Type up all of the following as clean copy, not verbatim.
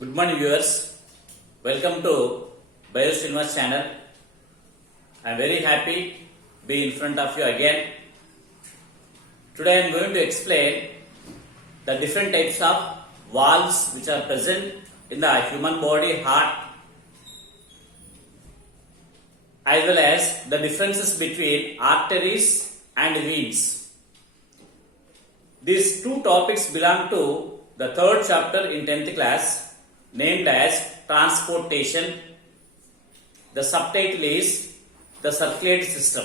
Good morning viewers, welcome to Biosciences channel. I am very happy to be in front of you again. Today I am going to explain the different types of valves which are present in the human body, heart, as well as the differences between arteries and veins. These two topics belong to the third chapter in 10th class named as transportation. The subtitle is the circulatory system.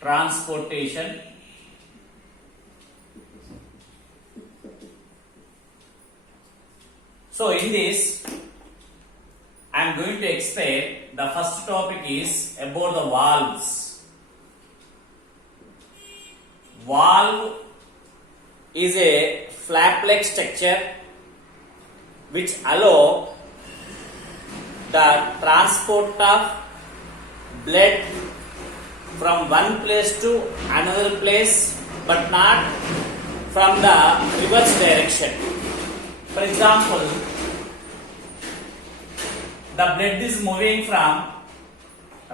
Transportation. So in this I am going to explain the first topic is about the valves. Valve is a flap-like structure which allow the transport of blood from one place to another place, but not from the reverse direction. For example, the blood is moving from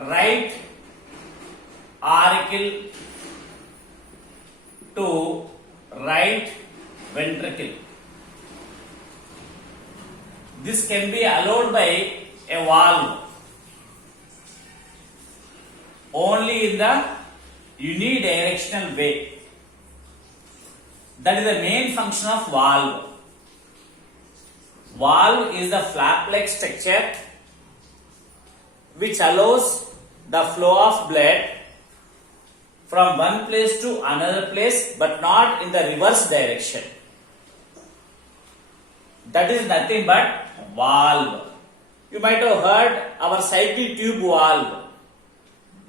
right auricle to right ventricle. This can be allowed by a valve only in the unidirectional way. That is the main function of valve. Valve is the flap-like structure which allows the flow of blood from one place to another place, but not in the reverse direction. That is nothing but valve. You might have heard our cycle tube valve.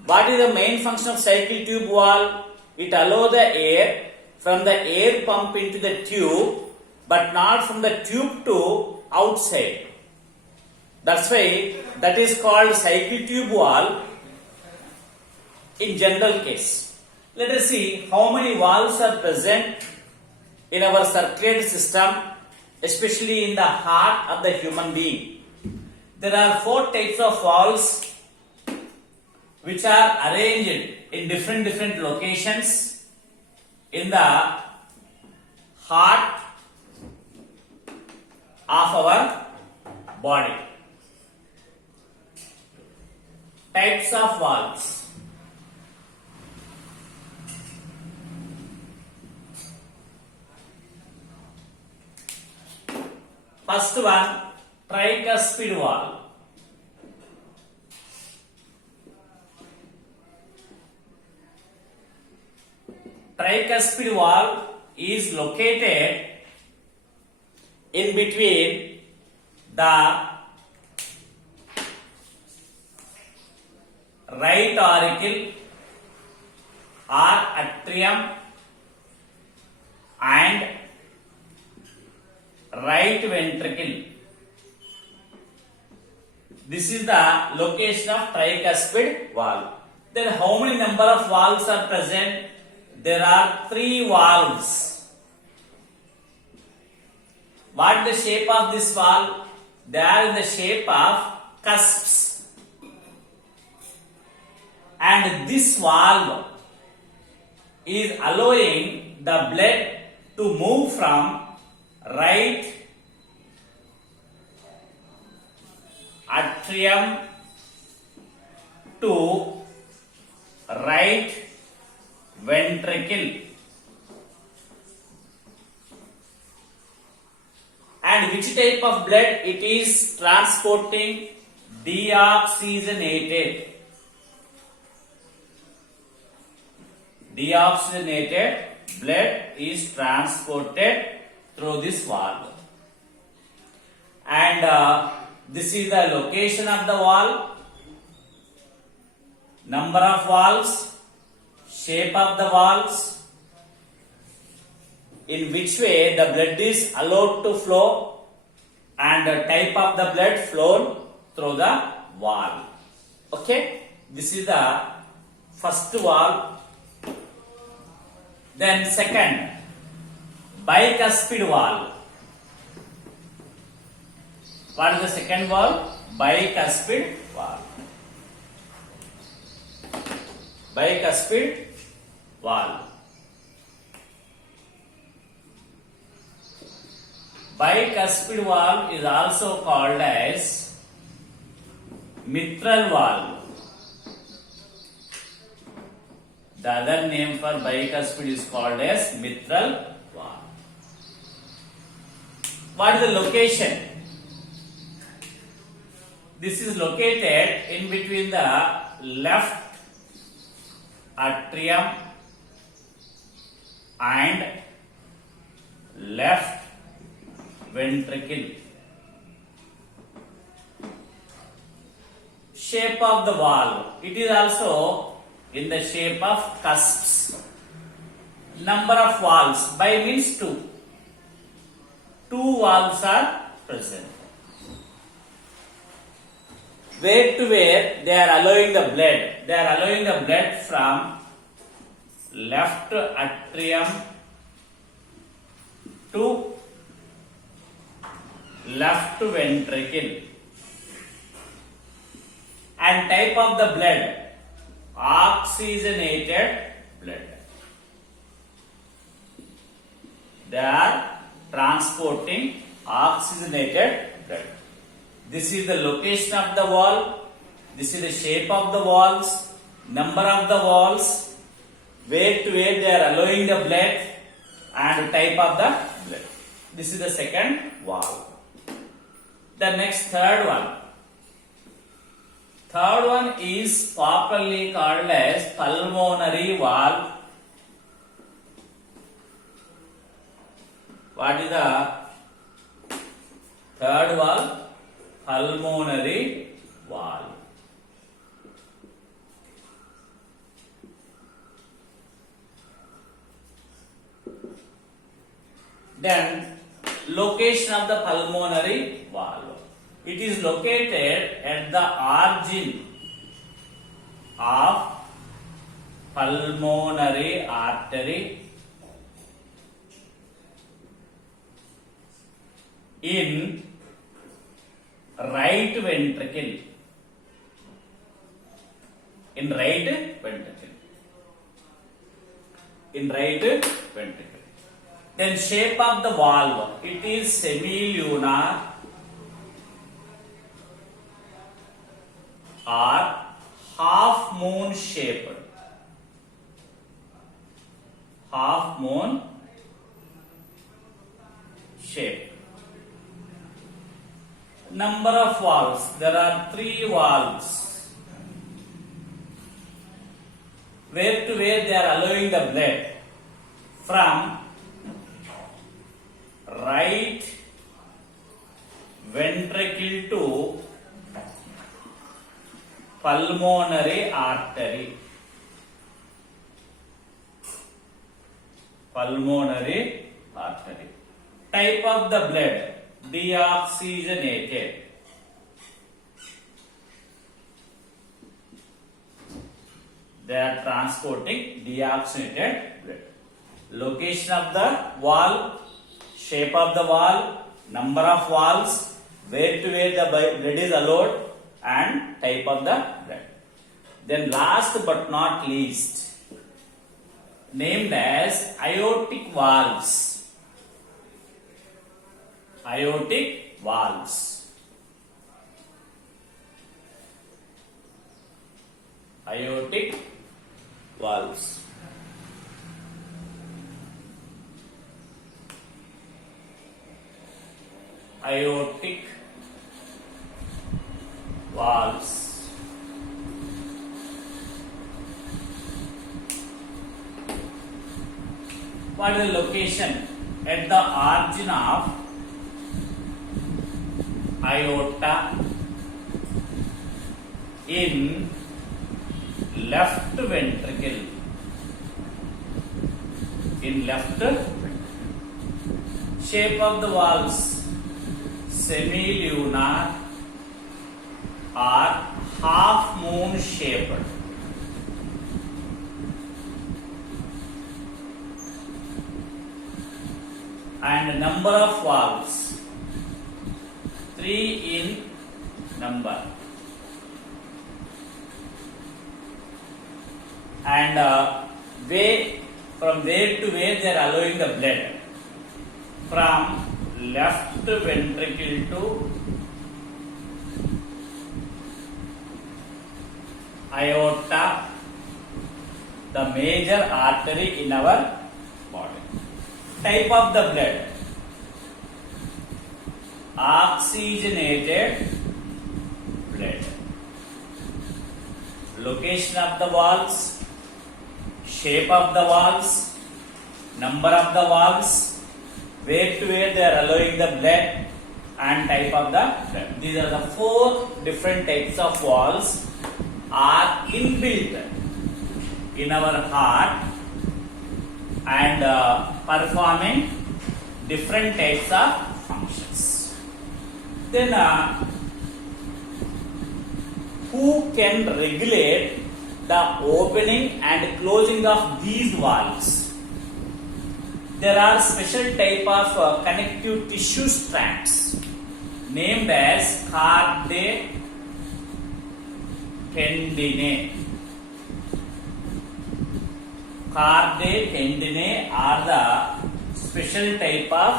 What is the main function of cycle tube valve? It allows the air from the air pump into the tube, but not from the tube to outside. That's why that is called cycle tube valve in general case. Let us see how many valves are present in our circulatory system, especially in the heart of the human being. There are 4 types of valves which are arranged in different locations in the heart of our body. Types of valves. First one, tricuspid valve. Tricuspid valve is located in between the right auricle or atrium and right ventricle. This is the location of tricuspid valve. Then how many number of valves are present? There are 3 valves. What is the shape of this valve? They are in the shape of cusps. And this valve is allowing the blood to move from right atrium to right ventricle. And which type of blood it is transporting? Deoxygenated. Deoxygenated blood is transported through this valve. And this is the location of the valve, number of valves, shape of the valves, in which way the blood is allowed to flow, and the type of the blood flown through the valve. Okay, this is the first valve Then second, bicuspid valve. What is the second valve? Bicuspid valve. Bicuspid valve. Bicuspid valve is also called as mitral valve. The other name for bicuspid is called as mitral valve. What is the location? This is located in between the left atrium and left ventricle. Shape of the valve. It is also in the shape of cusps. Number of valves. Bi means two. Two valves are present. Where to where they are allowing the blood? They are allowing the blood from left atrium to left ventricle. And type of the blood, oxygenated blood. They are transporting oxygenated blood. This is the location of the valve. This is the shape of the valves, number of the valves, where to where they are allowing the blood, and type of the blood. This is the second valve. The next third one. Third one is popularly called as pulmonary valve. What is the third valve? Pulmonary valve. Then location of the pulmonary valve. It is located at the origin of pulmonary artery in right ventricle. In right ventricle. In right ventricle. Then shape of the valve. It is semilunar or half moon shaped. Half moon shape. Number of valves. There are 3 valves. Where to where they are allowing the blood from right ventricle to pulmonary artery. Pulmonary artery. Type of the blood, deoxygenated. They are transporting deoxygenated blood. Location of the valve, shape of the valve, number of valves, where to where the blood is allowed, and type of the blood. Then last but not least, named as aortic valves. Aortic valves. Aortic valves. Aortic valves. What is the location? At the origin of aorta in left ventricle. In left ventricle. Shape of the valves, semilunar or half moon shaped. and number of valves, 3 in number, and from where to where they are allowing the blood, from left ventricle to aorta, the major artery in our body. Type of the blood: oxygenated blood. Location of the valves, shape of the valves, number of the valves, where to where they are allowing the blood, and type of the blood. These are the 4 different types of valves are inbuilt in our heart and performing different types of functions. Then who can regulate the opening and closing of these valves? There are special type of connective tissue strands named as cardae tendinae. Cardae tendinae are the special type of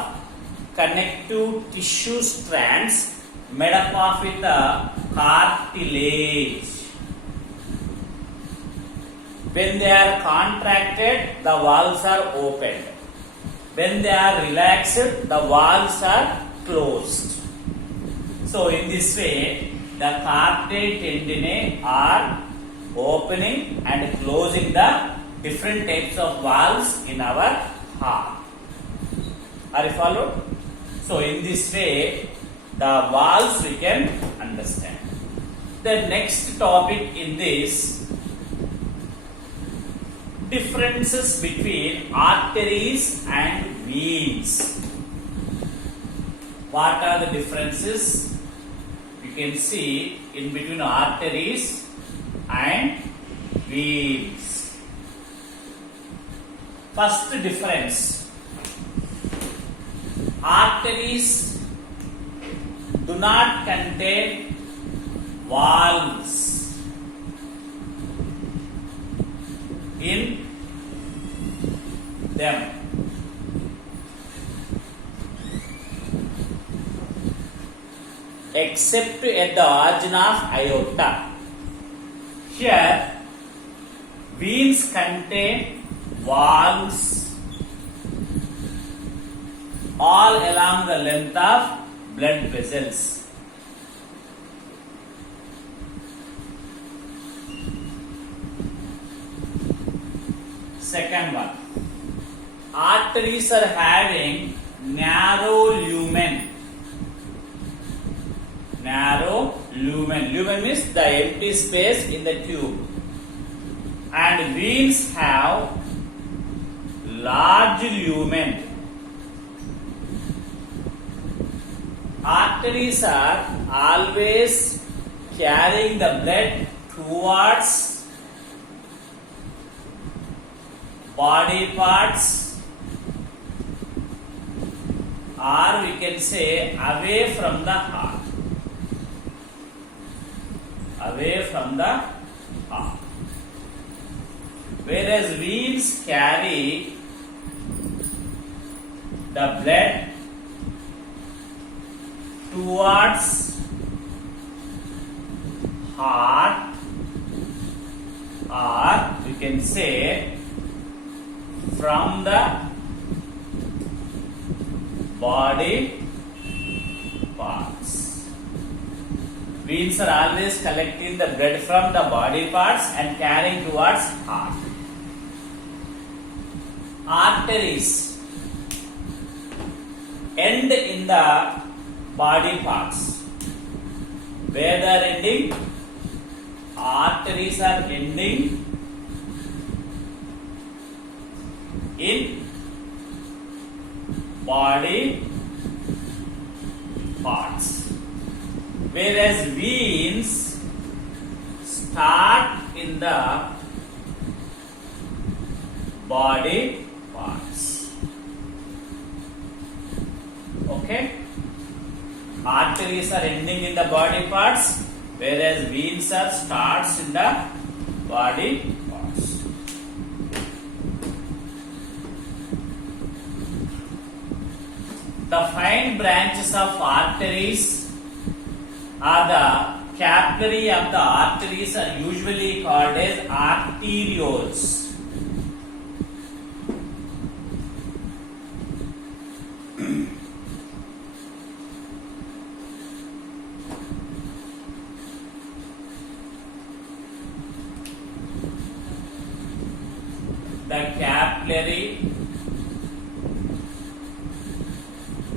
connective tissue strands made up of with the cartilage. When they are contracted, the valves are opened. When they are relaxed, the valves are closed. So in this way, the cardae tendinae are opening and closing the different types of valves in our heart. Are you followed? So in this way, the valves we can understand. The next topic in this, differences between arteries and veins. What are the differences? You can see in between arteries and veins. First difference: arteries do not contain valves in them. Except at the origin of aorta. Here, veins contain valves all along the length of blood vessels. Second one, arteries are having narrow lumen. Narrow lumen. Lumen means the empty space in the tube. And veins have large lumen. Arteries are always carrying the blood towards body parts, or we can say away from the heart. Away from the heart. Whereas veins carry the blood towards heart, or we can say from the body parts. Veins are always collecting the blood from the body parts and carrying towards heart. Arteries end in the body parts. Where they are ending? Arteries are ending in body parts, whereas veins start in the body parts. arteries are ending in the body parts, whereas veins are starts in the body parts. The fine branches of arteries are the capillary of the arteries are usually called as arterioles. The capillary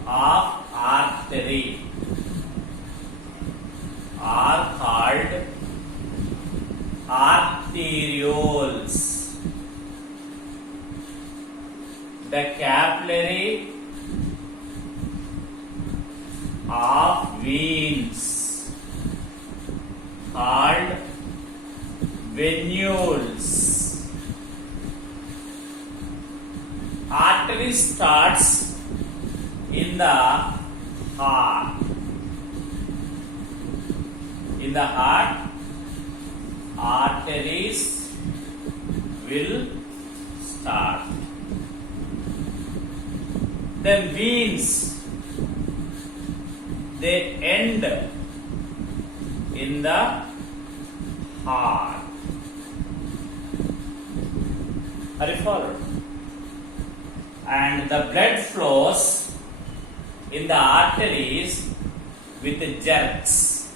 of artery are called arterioles. The capillary of veins called venules. Artery starts in the heart. In the heart, arteries will start. Then veins, they end in the heart. Are you followed? And the blood flows in the arteries with jerks.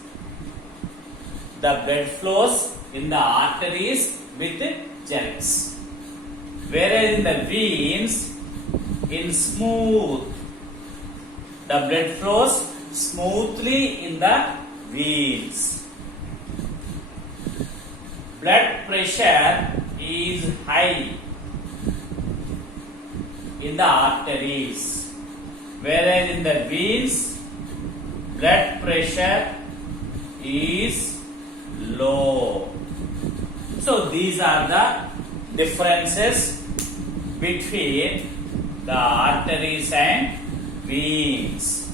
The blood flows in the arteries with jerks. Whereas in the veins, in smooth. The blood flows smoothly in the veins. Blood pressure is high in the arteries, whereas in the veins, blood pressure is low. So these are the differences between the arteries and veins.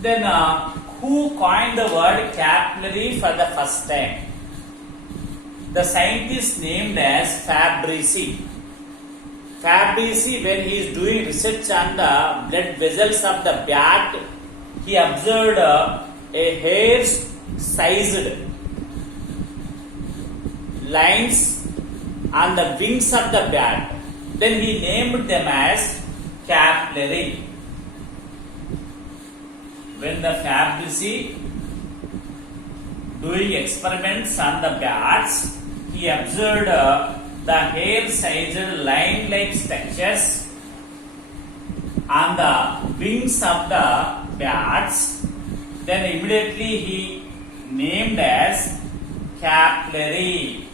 Then who coined the word capillary for the first time? The scientist named as Fabrici. Fabrici, when he is doing research on the blood vessels of the bat, he observed a hair-sized lines on the wings of the bat. Then he named them as capillary. When the Fabrici doing experiments on the bats, he observed the hair-sized line-like structures on the wings of the bats. Then immediately he named as capillary.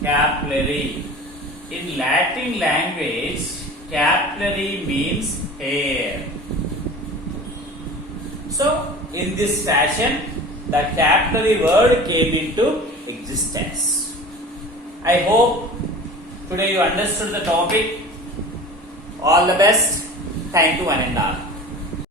Capillary. In Latin language, capillary means hair. So, in this fashion, the capillary word came into existence. I hope today you understood the topic. All the best. Thank you, one and all.